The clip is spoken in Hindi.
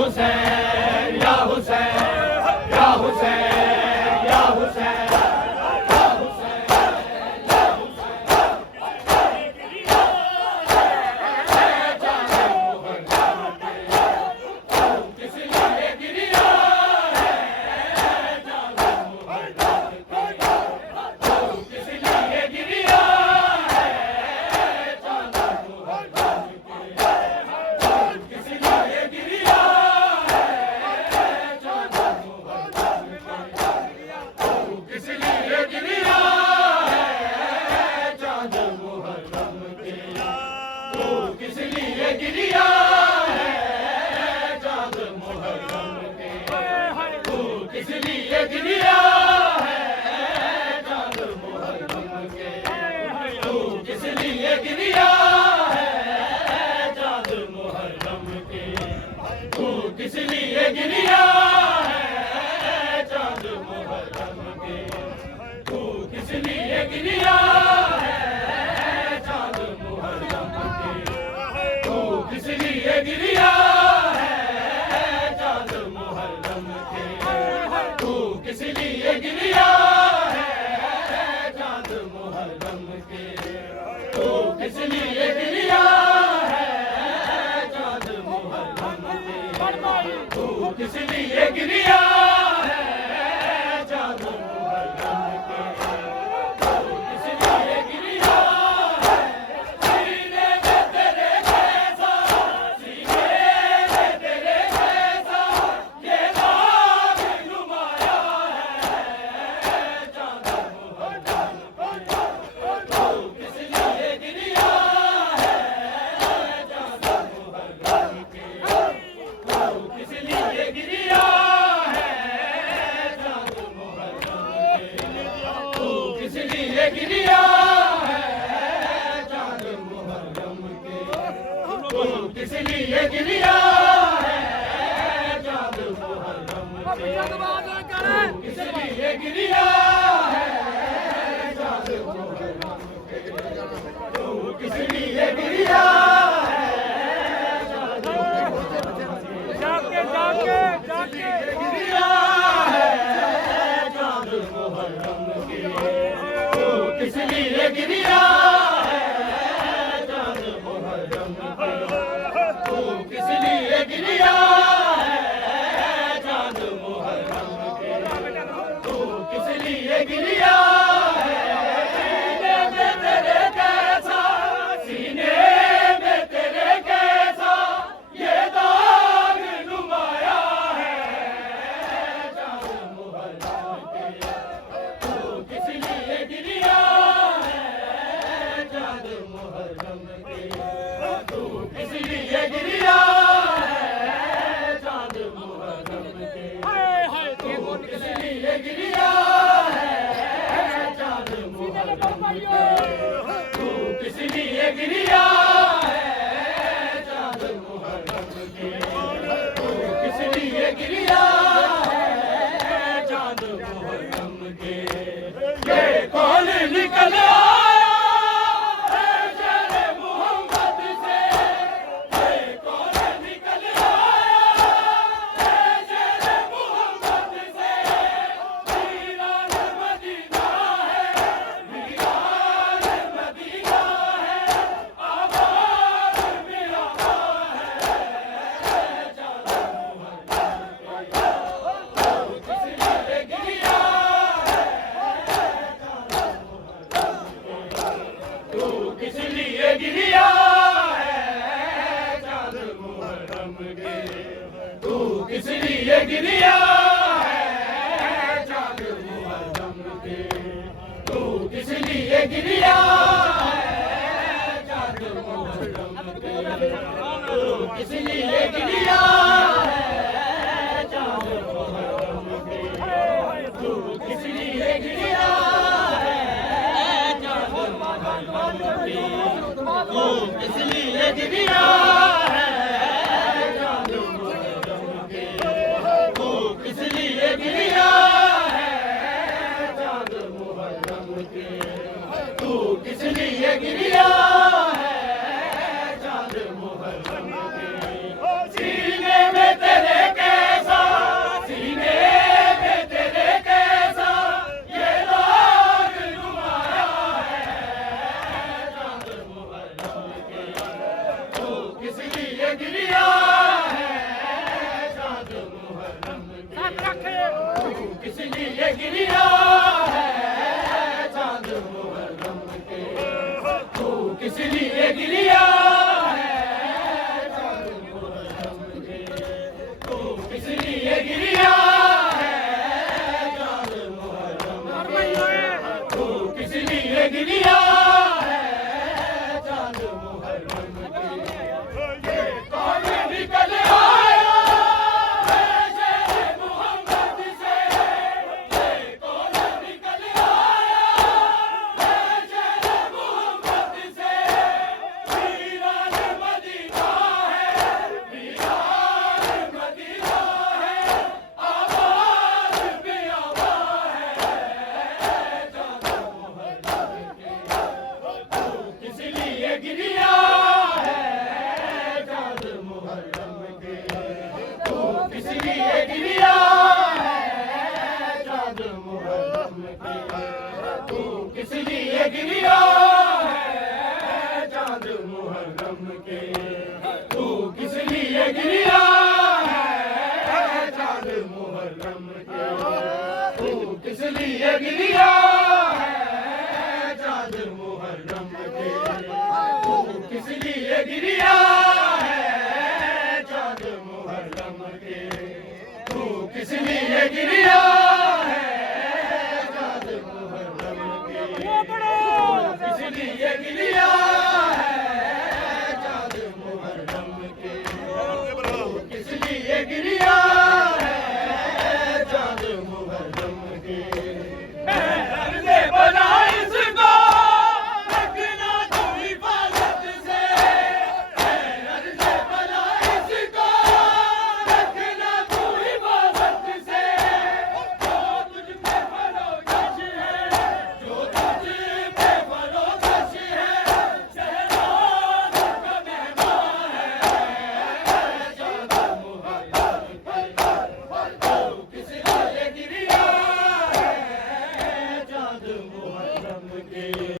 हुसैन या हुसैन या हुसैन या हुसैन किस लिए गिरिया है चांद मुहर्रम के तू किस लिए गिरिया है चांद मुहर्रम के तू किस लिए गिरिया है चांद मुहर्रम के तू किस लिए गिरिया है चांद मुहर्रम के तू किस लिए गिरिया किस लिए गिरिया है चांद मुहर्रम के किस लिए गिरिया है सीने में तेरे जैसा सीने में तेरे जैसा ये दाग नुमाया है चांद मुहर्रम के किस लिए गिरिया है चांद मुहर्रम के किस लिए गिरिया है चांद मुहर्रम के तू किस लिए गिरिया है चांद मुहर्रम के तू किस लिए गिरिया है चांद मुहर्रम के तू किस लिए गिरिया है चांद मुहर्रम के तू किस लिए गिरिया किस लिए गिरिया है चांद मुहर्रम के तू किस लिए गिरिया है चांद मुहर्रम के तू किस लिए गिरिया है सीने में तेरे कैसा सीने में तेरे कैसा ये दाग नुमाया है चांद मुहर्रम के तू किस लिए गिरिया मुहर्रम के तू किस लिए गिरिया है चांद मुहर्रम के तू किस लिए गिरिया है चांद मुहर्रम के तू किस लिए गिरिया है चांद मुहर्रम के तू किस लिए गिरिया है चांद मुहर्रम के ये कौन निकल किस लिए गिरिया है चांद मुहर्रम के तू किस लिए गिरिया है चांद मुहर्रम के तू किस लिए गिरिया है चांद मुहर्रम के तू किस लिए गिरिया